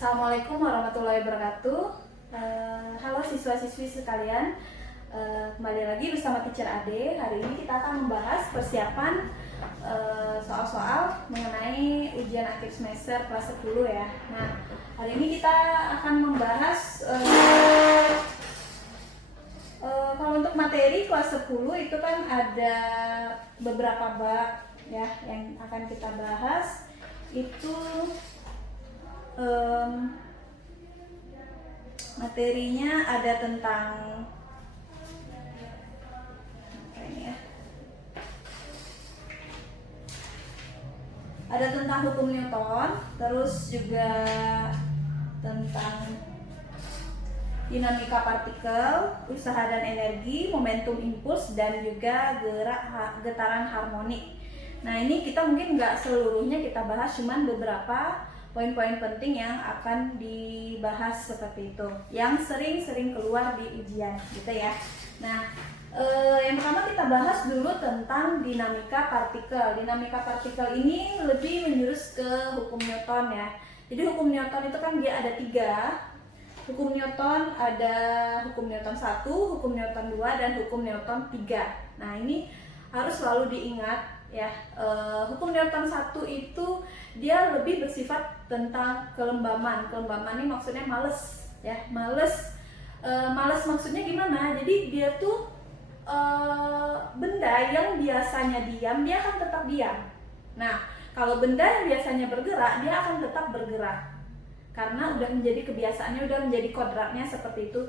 Assalamualaikum warahmatullahi wabarakatuh. Halo siswa-siswi sekalian, kembali lagi bersama Teacher Ade. Hari ini kita akan membahas persiapan soal-soal mengenai ujian akhir semester kelas 10 ya. Nah, hari ini kita akan membahas kalau untuk materi kelas 10 itu kan ada beberapa bab ya yang akan kita bahas. Itu materinya ada tentang apa ini ya? Ada tentang hukum Newton, terus juga tentang dinamika partikel, usaha dan energi, momentum impuls, dan juga getaran harmonik. Nah, ini kita mungkin nggak seluruhnya kita bahas, cuman beberapa poin-poin penting yang akan dibahas seperti itu, yang sering-sering keluar di ujian gitu ya. Nah, yang pertama kita bahas dulu tentang dinamika partikel. Dinamika partikel ini lebih menjurus ke hukum Newton ya. Jadi hukum Newton itu kan dia ada 3. Hukum Newton ada hukum Newton 1, hukum Newton 2, dan hukum Newton 3. Nah, ini harus selalu diingat ya. Hukum Newton 1 itu dia lebih bersifat tentang kelembaman. Kelembaman ini maksudnya males ya. Males maksudnya gimana? Jadi dia tuh benda yang biasanya diam, dia akan tetap diam. Nah, kalau benda yang biasanya bergerak, dia akan tetap bergerak. Karena udah menjadi kebiasaannya, udah menjadi kodratnya seperti itu.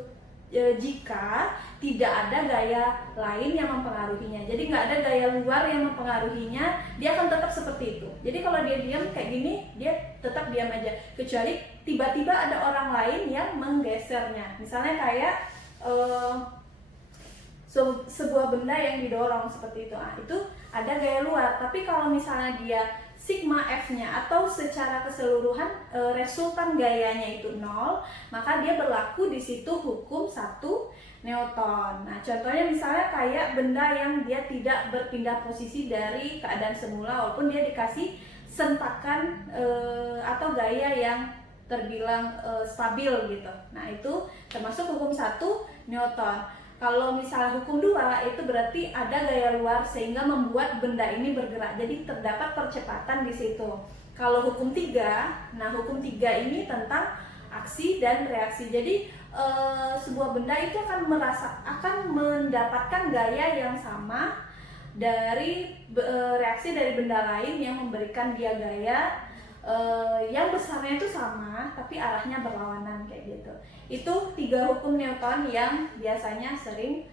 Jika tidak ada gaya lain yang mempengaruhinya, jadi nggak ada gaya luar yang mempengaruhinya, dia akan tetap seperti itu. Jadi kalau dia diam kayak gini, dia tetap diam aja, kecuali tiba-tiba ada orang lain yang menggesernya. Misalnya kayak sebuah benda yang didorong seperti itu, itu ada gaya luar. Tapi kalau misalnya dia sigma F-nya atau secara keseluruhan resultan gayanya itu 0, maka dia berlaku di situ hukum 1 Newton. Nah, contohnya misalnya kayak benda yang dia tidak berpindah posisi dari keadaan semula walaupun dia dikasih sentakan atau gaya yang terbilang stabil gitu. Nah, itu termasuk hukum 1 Newton. Kalau misalnya hukum 2 itu berarti ada gaya luar sehingga membuat benda ini bergerak. Jadi terdapat percepatan di situ. Kalau hukum 3, nah hukum 3 ini tentang aksi dan reaksi. Jadi sebuah benda itu akan mendapatkan gaya yang sama dari reaksi dari benda lain yang memberikan dia gaya yang besarnya itu sama tapi arahnya berlawanan kayak gitu. Itu 3 hukum Newton yang biasanya sering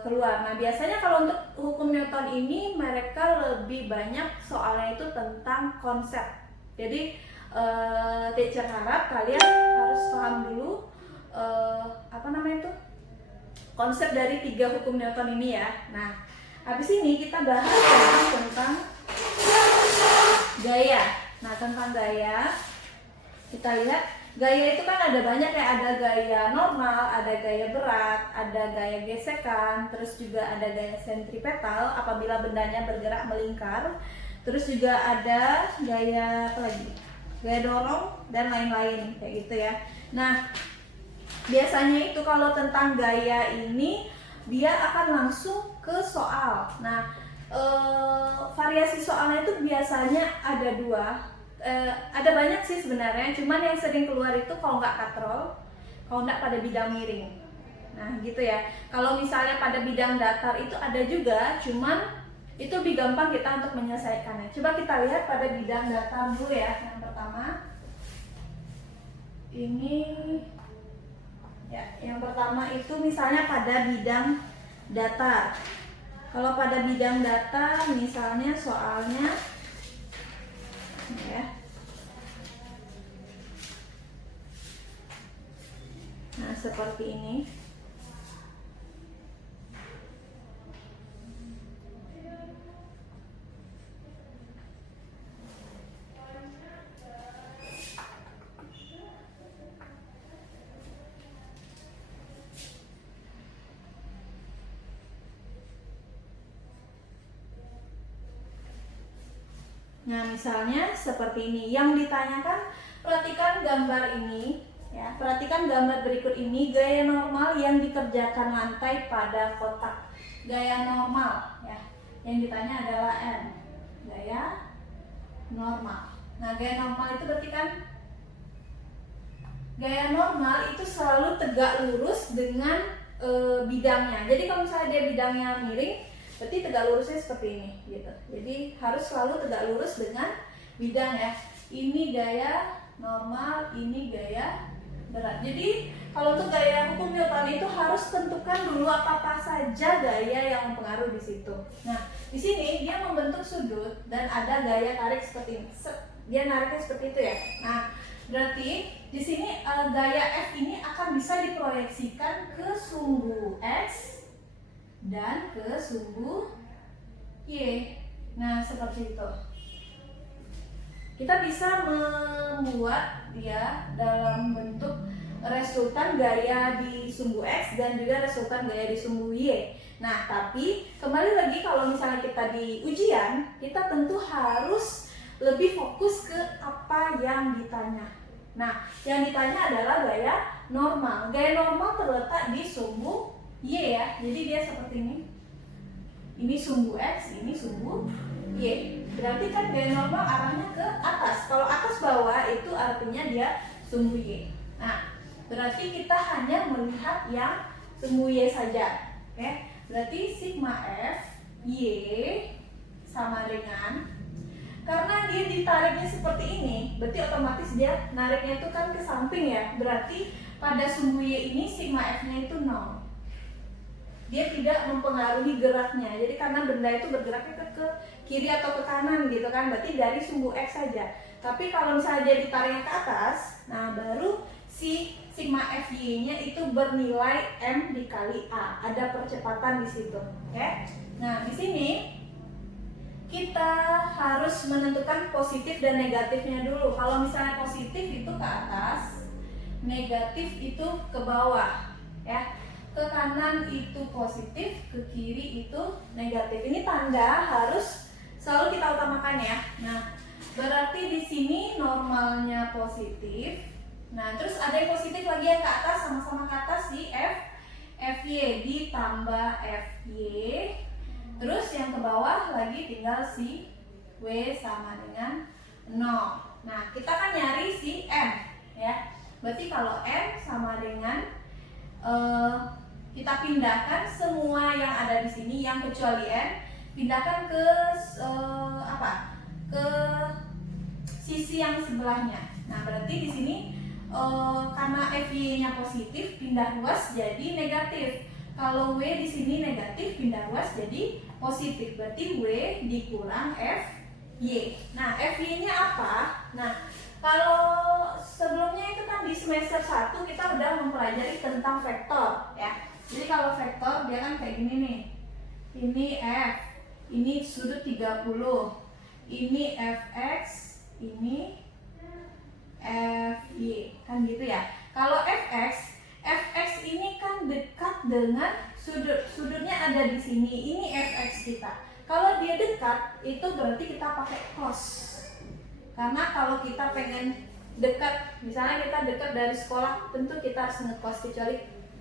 keluar. Nah, biasanya kalau untuk hukum Newton ini mereka lebih banyak soalnya itu tentang konsep. Jadi teacher harap kalian harus paham dulu konsep dari 3 hukum Newton ini ya. Nah, habis ini kita bahas tentang gaya. Nah, tentang gaya, kita lihat gaya itu kan ada banyak ya. Ada gaya normal, ada gaya berat, ada gaya gesekan, terus juga ada gaya sentripetal apabila bendanya bergerak melingkar. Terus juga ada gaya apa lagi? Gaya dorong dan lain-lain kayak gitu ya. Nah, biasanya itu kalau tentang gaya ini dia akan langsung ke soal. Nah, variasi soalnya itu biasanya ada 2. Ada banyak sih sebenarnya, cuman yang sering keluar itu kalau nggak katrol, kalau nggak pada bidang miring. Nah, gitu ya. Kalau misalnya pada bidang datar itu ada juga, cuman itu lebih gampang kita untuk menyelesaikannya. Coba kita lihat pada bidang datar dulu ya. Yang pertama ini ya, yang pertama itu misalnya pada bidang datar. Kalau pada bidang datar misalnya soalnya ya. Nah, seperti ini. Nah, misalnya seperti ini. Yang ditanyakan Perhatikan gambar ini, ya. Perhatikan gambar berikut ini, gaya normal yang dikerjakan lantai pada kotak. Gaya normal, ya. Yang ditanya adalah N. Gaya normal. Nah, gaya normal itu berarti kan gaya normal itu selalu tegak lurus dengan bidangnya. Jadi kalau misalnya dia bidangnya miring, berarti tegak lurusnya seperti ini, gitu. Jadi harus selalu tegak lurus dengan bidang, ya. Ini gaya normal, ini gaya berat. Jadi kalau untuk gaya hukum Newton itu harus tentukan dulu apa saja gaya yang mempengaruhi di situ. Nah, di sini dia membentuk sudut dan ada gaya tarik seperti ini. Dia nariknya seperti itu, ya. Nah, berarti di sini gaya F ini akan bisa diproyeksikan ke sumbu X dan ke sumbu Y. Nah, seperti itu. Kita bisa membuat dia dalam bentuk resultan gaya di sumbu X dan juga resultan gaya di sumbu Y. Nah, tapi kembali lagi kalau misalnya kita di ujian, kita tentu harus lebih fokus ke apa yang ditanya. Nah, yang ditanya adalah gaya normal. Gaya normal terletak di sumbu Y, ya. Jadi dia seperti ini. Ini sumbu X, ini sumbu Y. Berarti kan gaya normal arahnya ke atas. Kalau atas bawah itu artinya dia sumbu Y. Nah, berarti kita hanya melihat yang sumbu Y saja. Oke? Berarti sigma F Y sama dengan, karena dia ditariknya seperti ini, berarti otomatis dia nariknya itu kan ke samping, ya. Berarti pada sumbu Y ini sigma F-nya itu 0. Dia tidak mempengaruhi geraknya. Jadi karena benda itu bergeraknya ke kiri atau ke kanan gitu kan, berarti dari sumbu X saja. Tapi kalau misalnya dia ditariknya ke atas, nah baru si sigma FY-nya itu bernilai M dikali A. Ada percepatan di situ, oke? Nah, di sini kita harus menentukan positif dan negatifnya dulu. Kalau misalnya positif itu ke atas, negatif itu ke bawah, ya. Ke kanan itu positif, ke kiri itu negatif. Ini tanda harus selalu kita utamakan, ya. Nah, berarti di sini normalnya positif. Nah, terus ada yang positif lagi yang ke atas, sama-sama ke atas di FY ditambah FY. Terus yang ke bawah lagi tinggal si W sama dengan 0. Nah, kita kan nyari si M, ya. Berarti kalau M sama dengan kita pindahkan semua yang ada di sini yang kecuali N, pindahkan ke ke sisi yang sebelahnya. Nah, berarti di sini karena FY-nya positif, pindah luas jadi negatif. Kalau W di sini negatif, pindah luas jadi positif. Berarti W dikurang FY. Nah, FY-nya apa? Nah, kalau sebelumnya itu kan di semester 1 kita udah mempelajari tentang vektor, ya. Jadi kalau vektor dia kan kayak gini nih. Ini F, ini sudut 30. Ini Fx, ini Fy. Kan gitu ya. Kalau Fx ini kan dekat dengan sudutnya ada di sini. Ini Fx kita. Kalau dia dekat, itu berarti kita pakai cos. Karena kalau kita pengen dekat, misalnya kita dekat dari sekolah, tentu kita harus ngekos, kecuali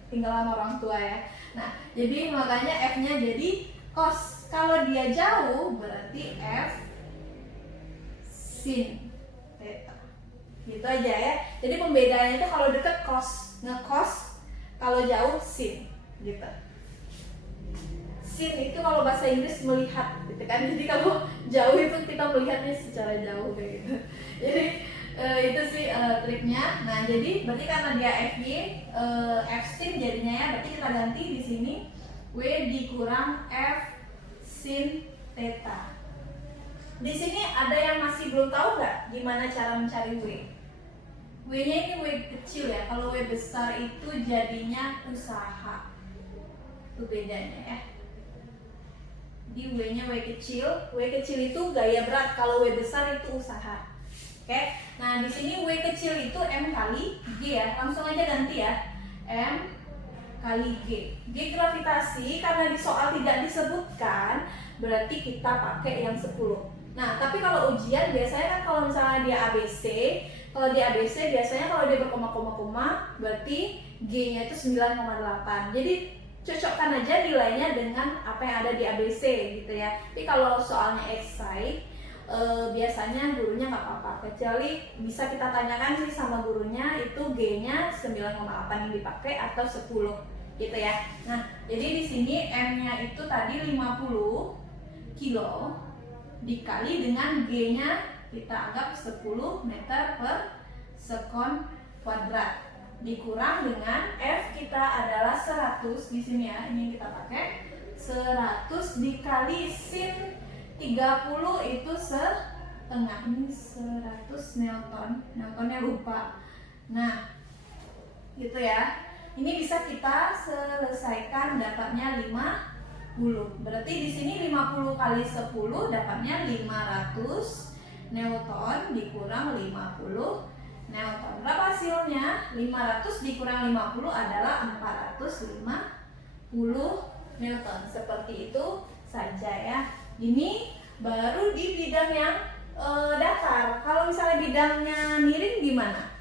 tinggalan orang tua, ya. Nah, jadi makanya F-nya jadi cos. Kalau dia jauh, berarti F sin theta. Gitu aja, ya. Jadi pembedaannya itu kalau dekat cos, ngekos, kalau jauh sin, gitu. Sin itu kalau bahasa Inggris melihat, gitu kan. Jadi kalau jauh itu kita melihatnya secara jauh, kayak gitu. Jadi itu sih triknya. Nah, jadi berarti karena dia FY, F sin jadinya, ya. Berarti kita ganti di sini W dikurang F sin theta. Di sini ada yang masih belum tahu nggak gimana cara mencari W? W-nya ini W kecil, ya. Kalau W besar itu jadinya usaha. Itu bedanya, ya. Di W-nya W kecil. W kecil itu gaya berat. Kalau W besar itu usaha. Oke. Nah, di sini W kecil itu M kali G, ya. Langsung aja ganti, ya. M kali G. G gravitasi, karena di soal tidak disebutkan, berarti kita pakai yang 10. Nah, tapi kalau ujian biasanya kan kalau misalnya dia ABC, Kalau di ABC biasanya kalau dia berkoma-koma berarti G-nya itu 9,8. Jadi cocokkan aja nilainya dengan apa yang ada di ABC gitu ya. Tapi kalau soalnya esai biasanya gurunya nggak apa-apa, kecuali bisa kita tanyakan sih sama gurunya itu G-nya 9,8 yang dipakai atau 10 gitu ya. Nah, jadi di sini M-nya itu tadi 50 kilo dikali dengan G-nya kita anggap 10 meter per sekon kuadrat dikurang dengan F kita adalah 100 di sini ya, ini kita pakai 100 dikali sin 30 itu setengah, ini 100 Newton, Newtonnya lupa. Nah, gitu ya. Ini bisa kita selesaikan dapatnya 50. Berarti di sini 50 kali 10 dapatnya 500 Newton dikurang 50 Newton. Berapa hasilnya? 500 dikurang 50 adalah 450 Newton. Seperti itu saja ya. Ini baru di bidang yang datar. Kalau misalnya bidangnya miring gimana?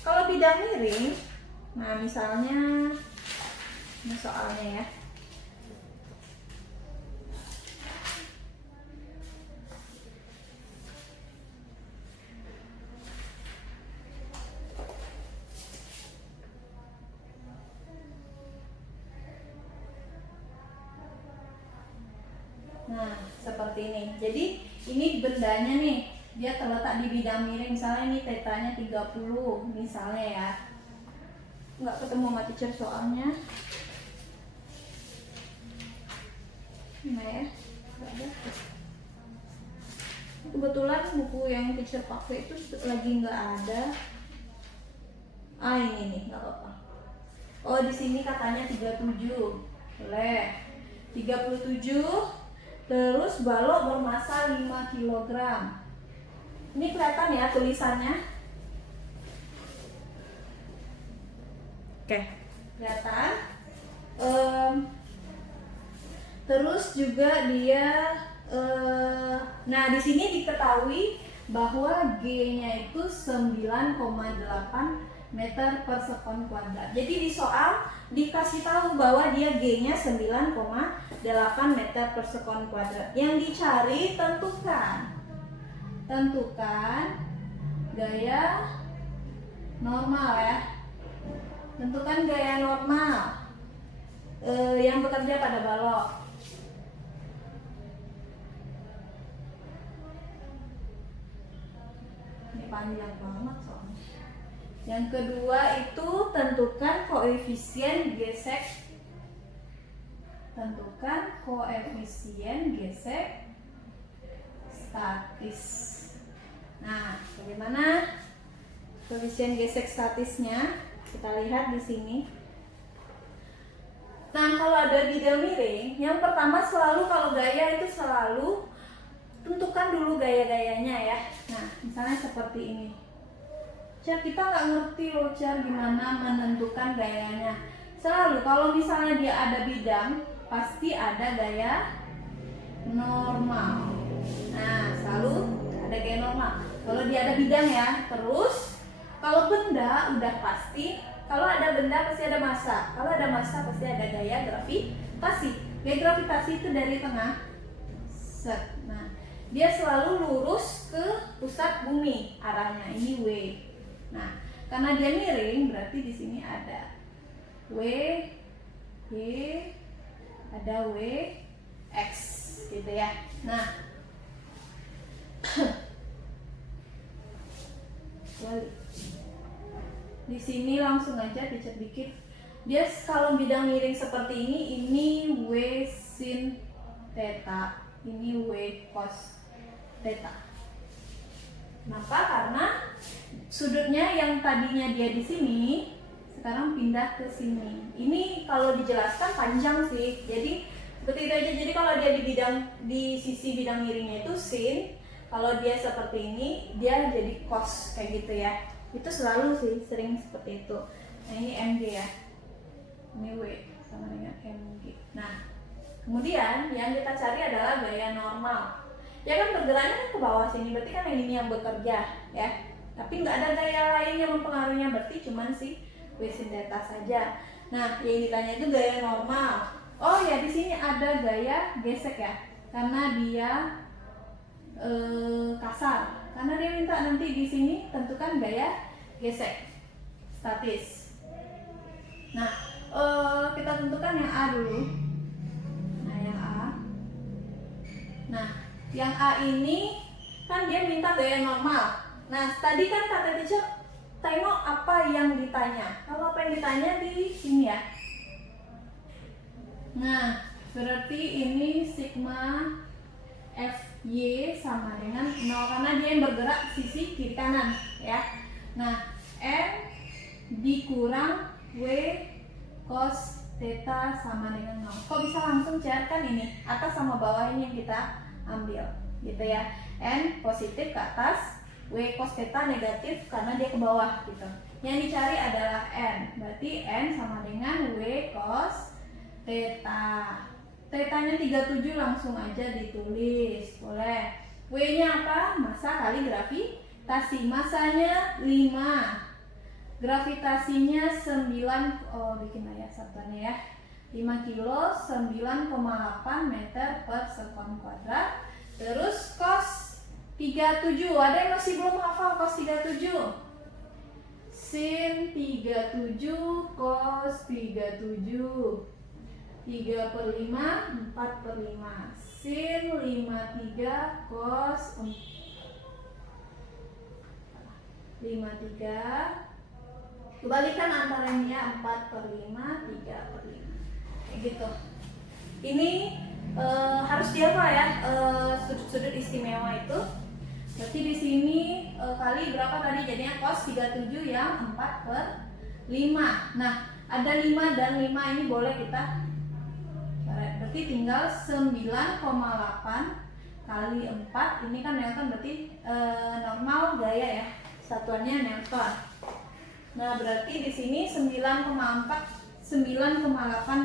Kalau bidang miring, nah misalnya ini soalnya ya. Nah, seperti ini. Jadi, ini bendanya nih, dia terletak di bidang miring. Misalnya ini tetanya 30, misalnya ya. Nggak ketemu sama teacher soalnya. Nah ya, nggak ada. Kebetulan buku yang teacher pakai itu lagi nggak ada. Ah, ini nih, nggak apa-apa. Oh, di sini katanya 37. Boleh. 37. Terus balok bermasa 5 kg. Ini kelihatan ya tulisannya? Oke, kelihatan. Terus juga dia nah di sini diketahui bahwa G-nya itu 9,8 meter per sekon kuadrat. Jadi di soal dikasih tahu bahwa dia G-nya 9,8 meter per sekon kuadrat. Yang dicari tentukan gaya normal ya. Tentukan gaya normal yang bekerja pada balok. Ini panjang banget soalnya. Yang kedua itu tentukan koefisien gesek. Tentukan koefisien gesek statis. Nah, bagaimana koefisien gesek statisnya? Kita lihat di sini. Nah, kalau ada bidang miring, yang pertama selalu kalau gaya itu selalu tentukan dulu gaya-gayanya ya. Nah, misalnya seperti ini. Car, kita nggak ngerti loh Car gimana menentukan gayanya. Selalu kalau misalnya dia ada bidang, pasti ada gaya normal. Nah, selalu ada gaya normal. Kalau dia ada bidang ya, terus kalau benda udah pasti. Kalau ada benda pasti ada massa. Kalau ada massa pasti ada gaya gravitasi. Gaya gravitasi itu dari tengah. Set. Nah, dia selalu lurus ke pusat bumi arahnya. Ini W. Nah, karena dia miring berarti di sini ada W, Y, ada W, X gitu ya. Nah, di sini langsung aja dicet dikit. Dia kalau bidang miring seperti ini W sin theta, ini W cos theta. Kenapa? Karena sudutnya yang tadinya dia di sini sekarang pindah ke sini. Ini kalau dijelaskan panjang sih. Jadi seperti itu aja. Jadi kalau dia di sisi bidang miringnya itu sin, kalau dia seperti ini dia jadi cos kayak gitu ya. Itu selalu sih sering seperti itu. Nah, ini MG ya. Ini W sama dengan MG. Nah, kemudian yang kita cari adalah gaya normal. Ya kan bergeraknya kan ke bawah sini, berarti kan yang ini yang bekerja ya. Tapi nggak ada gaya lain yang mempengaruhinya, berarti cuman si W sin theta saja. Nah, yang ditanya itu gaya normal. Oh ya, di sini ada gaya gesek ya, karena dia kasar. Karena dia minta nanti di sini tentukan gaya gesek statis. Nah, kita tentukan yang A dulu. Nah, yang A. Nah, yang A ini kan dia minta gaya normal. Nah, tadi kan kata teacher, tengok apa yang ditanya. Kalau apa yang ditanya di sini ya. Nah, berarti ini sigma Fy sama dengan 0 karena dia yang bergerak sisi kiri kanan ya. Nah, M dikurang W cos theta sama dengan 0. Kok bisa langsung cairkan ini? Atas sama bawah ini yang kita ambil gitu ya. N positif ke atas, W cos theta negatif karena dia ke bawah gitu. Yang dicari adalah N. Berarti N sama dengan W cos theta. Theta-nya 37 langsung aja ditulis. Boleh. W-nya apa? Massa kali gravitasi. Massanya 5. Gravitasinya 9. Oh, bikin aja satuannya ya. 5 kilo 9,8 meter per sekon kuadrat. Terus cos 37. Ada yang masih belum hafal cos 37? Sin 37 cos 37. 3 per 5, 4 per 5. Sin 53 cos 53. Kebalikan antara ini ya, 4 per 5, 3 per 5. Kayak gitu. Ini harus dihafal ya, sudut-sudut istimewa itu. Berarti di sini kali berapa tadi jadinya cos 37 yang 4 per 5. Nah, ada 5 dan 5 ini boleh kita. Berarti tinggal 9,8 kali 4. Ini kan Newton, berarti normal gaya ya. Satuannya Newton. Nah, berarti di sini 9,8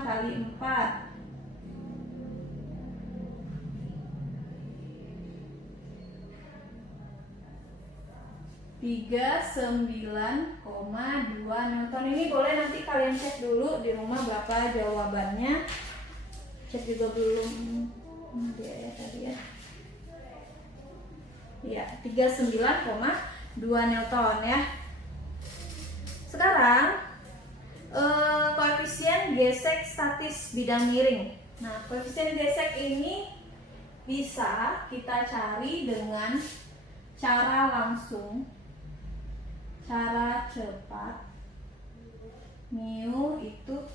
kali 4. 39,2 Newton. Ini boleh nanti kalian cek dulu di rumah berapa jawabannya. Cek juga belum dia ya tadi ya. Iya, 39,2 Newton ya. Sekarang koefisien gesek statis bidang miring. Nah, koefisien gesek ini bisa kita cari dengan cara langsung, cara cepat. Mu itu,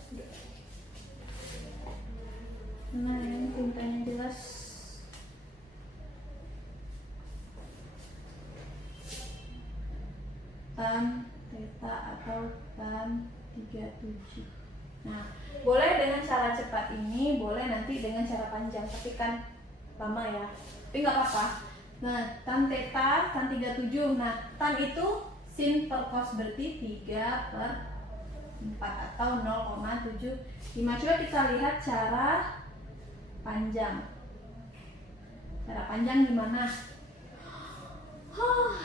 nah ini tintanya jelas. Tan theta atau tan 37. Nah, boleh dengan cara cepat ini, boleh nanti dengan cara panjang, tapi kan lama ya. Tapi nggak apa-apa. Nah, tan theta, tan 37. Nah, tan itu sin per cos, berarti 3 per 4 atau 0,75. Coba kita lihat cara panjang. Cara panjang gimana?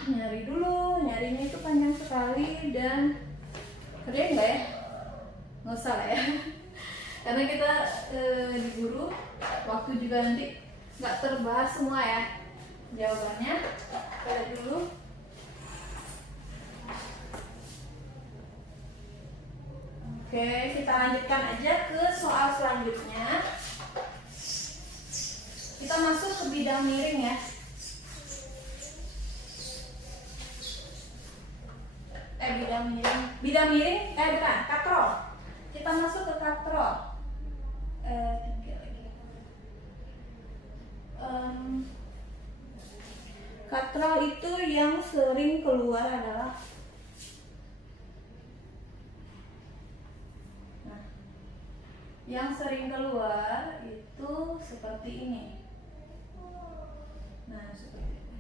Nyari dulu, nyarinya itu panjang sekali dan kerjain nggak ya? Nggak usah lah ya. Karena kita di guru, waktu juga nanti nggak terbahas semua ya jawabannya. Kita lihat dulu. Oke, kita lanjutkan aja ke soal selanjutnya. Kita masuk ke bidang miring ya. Bidang miring, bukan, katrol. Kita masuk ke katrol. Katrol itu yang sering keluar adalah, yang sering keluar itu seperti ini. Nah, seperti ini.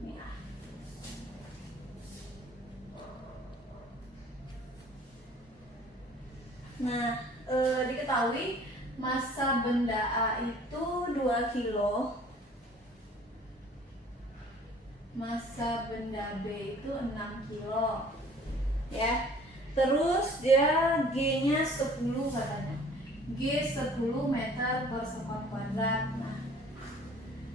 Ini A. Nah, diketahui massa benda A itu 2 kilo. massa benda B itu 6 kilo ya. Terus dia G-nya 10 katanya. G 10 meter per sekon kuadrat. Nah,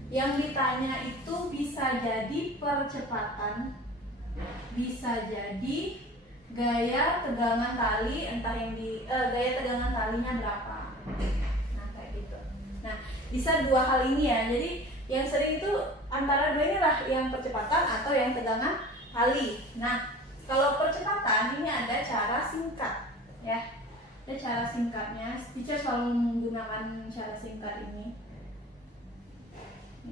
yang ditanya itu bisa jadi percepatan, bisa jadi gaya tegangan tali, entah yang gaya tegangan talinya berapa. Nah, kayak gitu. Nah, bisa dua hal ini ya. Jadi yang sering itu antara dua inilah, yang percepatan atau yang tegangan tali. Nah, kalau percepatan ini ada cara singkat ya. Ada cara singkatnya. Teacher selalu menggunakan cara singkat ini. Ya, ini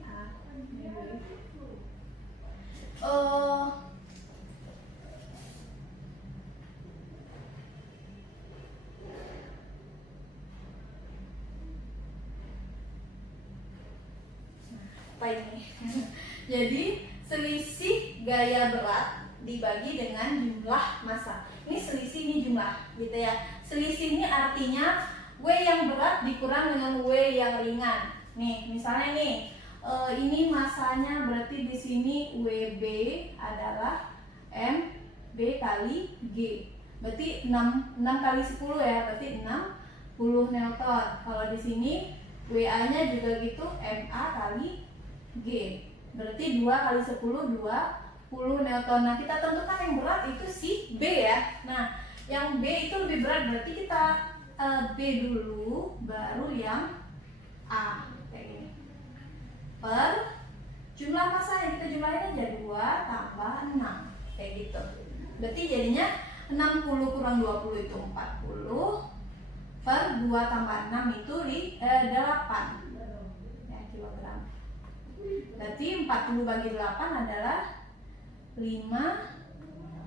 apa ini? Jadi selisih gaya berat dibagi dengan jumlah massa. Ini selisih, ini jumlah, gitu ya. Selisih ini artinya W yang berat dikurang dengan W yang ringan. Nih, misalnya nih, ini massanya berarti di sini WB adalah MB kali G. Berarti 6 kali 10 ya, berarti 60 Newton. Kalau di sini WA-nya juga gitu, MA kali G. Berarti 2 kali 10 20 Newton. Nah, kita tentukan yang berat itu si B ya. Nah, yang B itu lebih berat, berarti kita B dulu baru yang A kayak gini. Per jumlah massa yang kita jumlahin aja 2 tambah 6 kayak gitu. Berarti jadinya 60 kurang 20 itu 40 per 2 tambah 6 itu 8 ya, kilogram. Berarti 40 bagi 8 adalah 5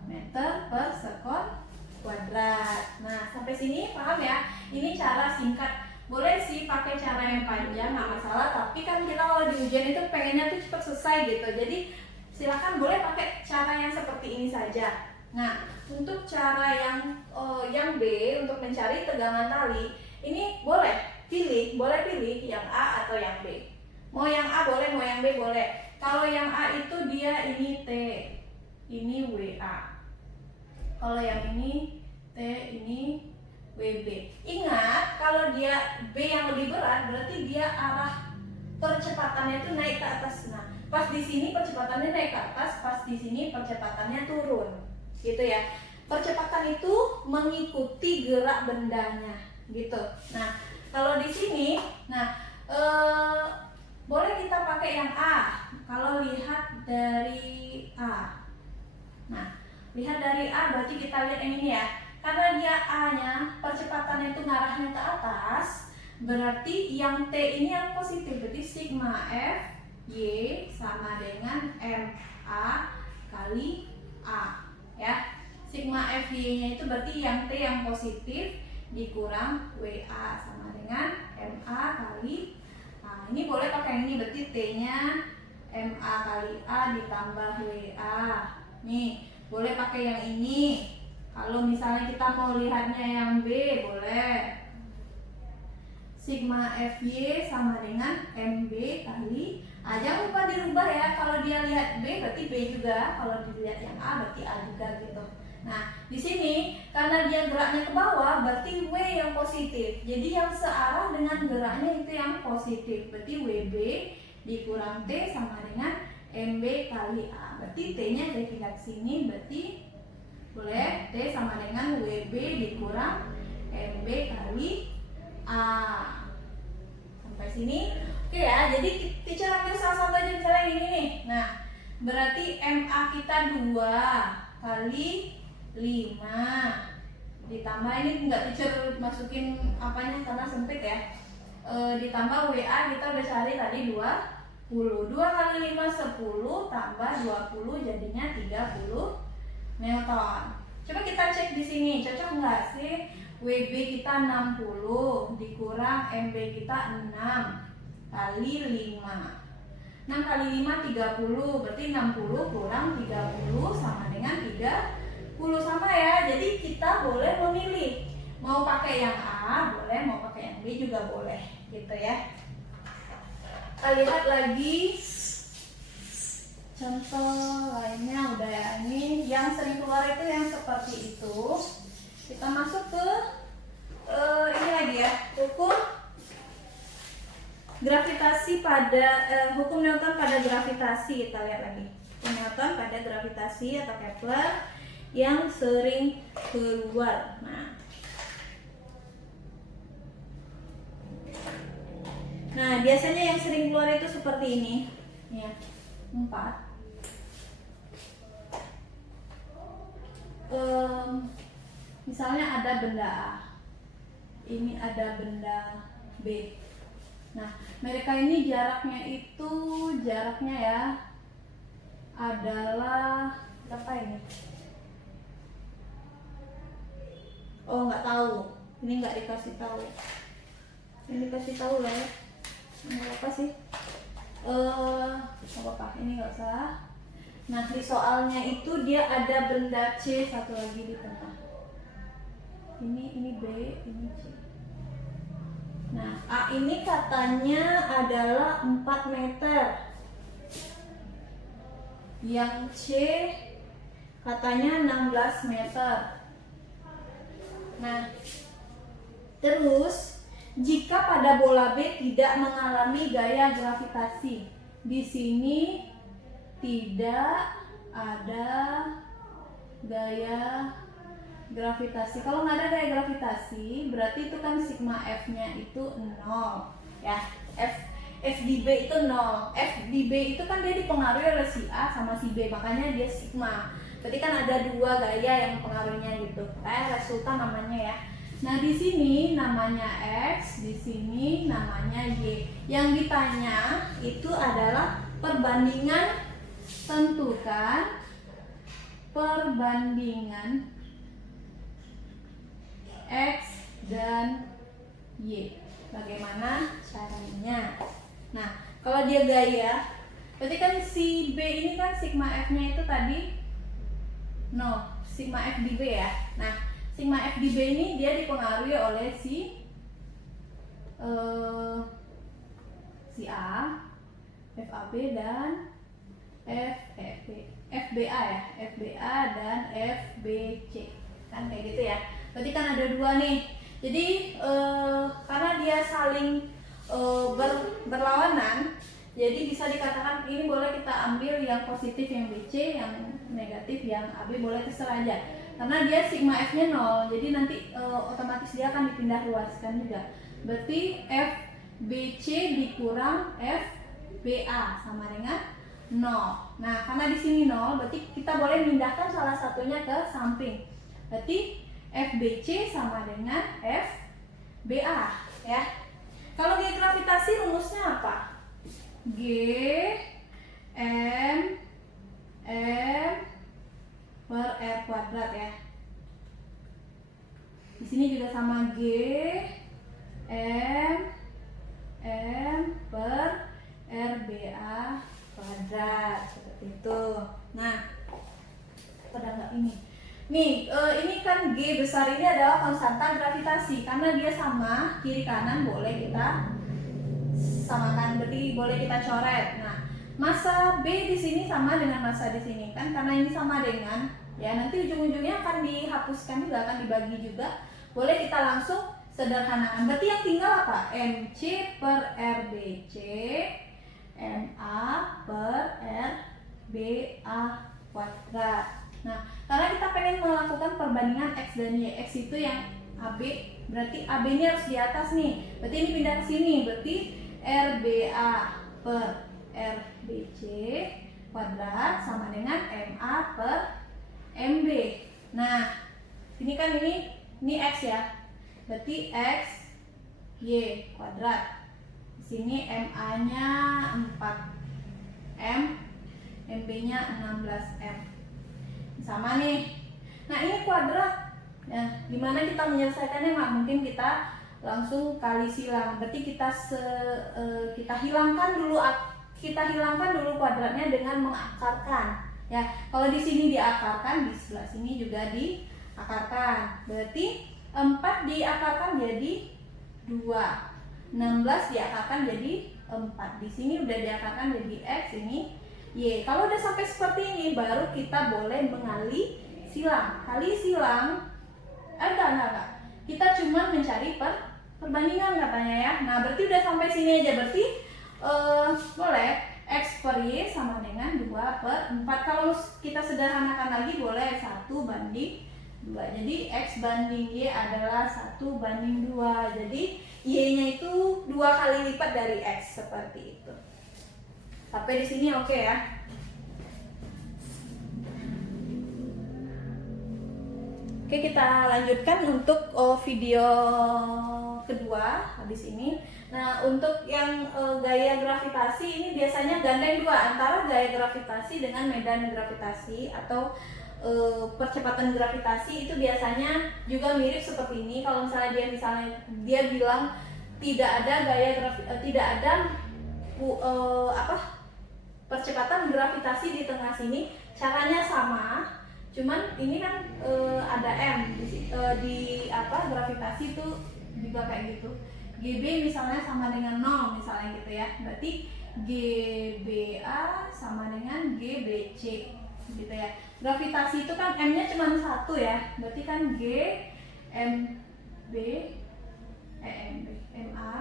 meter per sekon kuadrat. Nah, sampai sini paham ya? Ini cara singkat. Boleh sih pakai cara yang panjang, nggak masalah. Tapi kan kita kalau di ujian itu pengennya tuh cepat selesai gitu. Jadi silakan boleh pakai cara yang seperti ini saja. Nah, untuk cara yang B untuk mencari tegangan tali, ini boleh pilih yang A atau yang B. Mau yang A boleh, mau yang B boleh. Kalau yang A itu dia ini T, ini WA. Kalau yang ini T, ini WB. Ingat, kalau dia B yang lebih berat, berarti dia arah percepatannya itu naik ke atas. Nah, pas di sini percepatannya naik ke atas, pas di sini percepatannya turun, gitu ya. Percepatan itu mengikuti gerak bendanya, gitu. Nah, kalau di sini, boleh kita pakai yang A. Kalau lihat dari A. Nah, lihat dari A berarti kita lihat yang ini ya. Karena dia A-nya percepatannya itu ngarahnya ke atas, berarti yang T ini yang positif. Berarti sigma F Y sama dengan MA kali A ya. Sigma F Y-nya itu berarti yang T yang positif dikurang WA sama dengan MA kali A. Ini boleh pakai yang ini, berarti T-nya MA kali A ditambah WA. Nih, boleh pakai yang ini. Kalau misalnya kita mau lihatnya yang B, boleh. Sigma FY sama dengan MB kali A. Jangan lupa dirubah ya. Kalau dia lihat B, berarti B juga. Kalau dilihat yang A, berarti A juga gitu. Nah, di sini karena dia geraknya ke bawah, berarti W yang positif. Jadi yang searah dengan geraknya itu yang positif. Berarti WB dikurang T sama dengan MB kali A. Berarti T-nya dari kita sini, berarti boleh T sama dengan WB dikurang MB kali A. Sampai sini oke ya. Jadi teacher ambil salah satu aja, misalnya ini nih. Nah, berarti MA kita 2 kali 5 ditambah, ini enggak teacher masukin apanya karena sempit ya. Ditambah WA kita udah cari tadi 20. 2 kali 5 10 tambah 20 jadinya 30 Newton. Coba kita cek di sini, cocok nggak sih? WB kita 60 dikurang MB kita 6 kali 5. 6 kali 5 30, berarti 60 kurang 30 sama dengan 30 sama ya. Jadi kita boleh memilih. Mau pakai yang A boleh, mau pakai yang B juga boleh, gitu ya. Kita lihat lagi Contoh lainnya udah ya, ini yang sering keluar itu yang seperti itu. Kita masuk ke ini lagi ya, hukum gravitasi pada hukum Newton pada gravitasi. Kita lihat lagi hukum Newton pada gravitasi atau Kepler yang sering keluar. Nah biasanya yang sering keluar itu seperti ini ya, 4. Misalnya ada benda A, ini ada benda B. Nah, mereka ini jaraknya ya adalah berapa ini? Oh, nggak tahu. Ini nggak dikasih tahu. Ini dikasih tahu lah ya. Ini apa sih? Apa? Ini nggak usah. Nah, di soalnya itu dia ada benda C satu lagi di tengah. Ini B, ini C. Nah, A ini katanya adalah 4 meter. Yang C katanya 16 meter. Nah, terus jika pada bola B tidak mengalami gaya gravitasi, di sini tidak ada gaya gravitasi. Kalau nggak ada gaya gravitasi, berarti itu kan sigma F-nya itu 0 ya. F di B itu 0. F di B itu kan dia dipengaruhi oleh si A sama si B, makanya dia sigma. Berarti kan ada 2 gaya yang pengaruhnya gitu. Resultan namanya ya. Nah, di sini namanya X, di sini namanya Y. Yang ditanya itu adalah perbandingan, tentukan perbandingan X dan Y. Bagaimana caranya? Nah, kalau dia gaya, berarti kan si B ini kan sigma F-nya itu tadi 0, sigma F di B ya. Nah, sigma F di B ini dia dipengaruhi oleh si A, FAB dan FBA ya, FBA dan FBC, kan kayak gitu ya. Berarti kan ada 2 nih. Jadi karena dia saling berlawanan, jadi bisa dikatakan ini boleh kita ambil yang positif yang BC, yang negatif yang AB, boleh terserah aja. Karena dia sigma F-nya 0, jadi nanti otomatis dia akan dipindah luaskan juga. Berarti FBC dikurang FBA sama dengan 0. Nah, karena di sini 0, berarti kita boleh pindahkan salah satunya ke samping. Berarti FBC sama dengan FBA ya. Kalau gaya gravitasi rumusnya apa? G M per R kuadrat ya. Di sini juga sama G M per RBA kuadrat seperti itu. Nah, pada nggak ini? Nih, ini kan G besar ini adalah konstanta gravitasi. Karena dia sama, kiri kanan boleh kita samakan, berarti boleh kita coret. Nah, massa B di sini sama dengan massa di sini kan, karena ini sama dengan ya, nanti ujung-ujungnya akan dihapuskan juga, akan dibagi juga. Boleh kita langsung sederhanakan. Berarti yang tinggal apa? MC per RBC, MA per RBA kuadrat. Nah, karena kita pengen melakukan perbandingan X dan Y. X itu yang AB, berarti AB ini harus di atas nih. Berarti ini pindah ke sini. Berarti RBA per RBC kuadrat sama dengan MA per MB. Nah, ini kan ini X ya. Berarti X Y kuadrat. Di sini MA-nya 4M, MB-nya 16M. Sama nih. Nah, ini kuadrat. Nah, gimana kita menyelesaikannya? Mak? Mungkin kita langsung kali silang. Berarti kita hilangkan dulu kuadratnya dengan mengakarkan. Ya, kalau di sini diakarkan, di sebelah sini juga diakarkan. Berarti 4 diakarkan jadi 2. 16 diakarkan jadi 4. Di sini udah diakarkan jadi X, ini Y. Kalau udah sampai seperti ini, baru kita boleh mengali silang. Kali silang, enggak. Kita cuma mencari perbandingan katanya ya. Nah, berarti udah sampai sini aja. Berarti boleh X per Y sama dengan 2/4. Kalau kita sederhanakan lagi boleh 1/2. Jadi X banding Y adalah 1/2. Jadi Y-nya itu 2 kali lipat dari X, seperti itu. Sampai di sini oke ya. Oke, kita lanjutkan untuk video kedua habis ini. Nah, untuk yang gaya gravitasi ini biasanya gandeng dua antara gaya gravitasi dengan medan gravitasi atau percepatan gravitasi. Itu biasanya juga mirip seperti ini. Kalau misalnya dia bilang tidak ada percepatan gravitasi di tengah sini, caranya sama, cuman ini kan ada M di gravitasi itu juga kayak gitu. GB misalnya sama dengan 0 misalnya gitu ya, berarti GBA sama dengan GBC gitu ya. Gravitasi itu kan M nya cuma 1 ya, berarti kan MA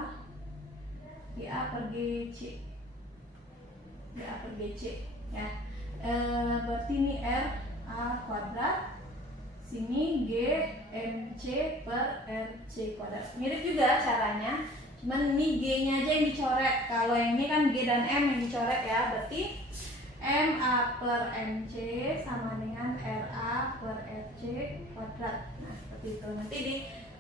GA per GC ya. Berarti ini RA kuadrat, sini G MC per RC kuadrat. Mirip juga caranya, cuman ini G nya aja yang dicoret. Kalau yang ini kan G dan M yang dicoret ya, berarti MA per MC sama dengan RA per RC kuadrat. Nah, seperti itu. Nanti di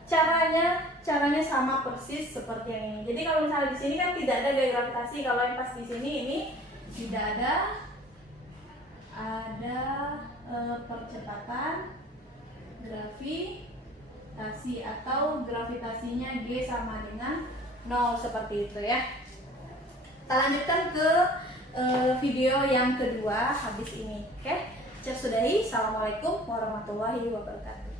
caranya sama persis seperti yang ini. Jadi kalau misalnya di sini kan tidak ada gaya gravitasi, kalau yang pas di sini ini tidak ada percepatan gravitasi atau gravitasinya G sama dengan 0, seperti itu ya. Kita lanjutkan ke video yang kedua habis ini. Oke, saya sudahi. Assalamualaikum warahmatullahi wabarakatuh.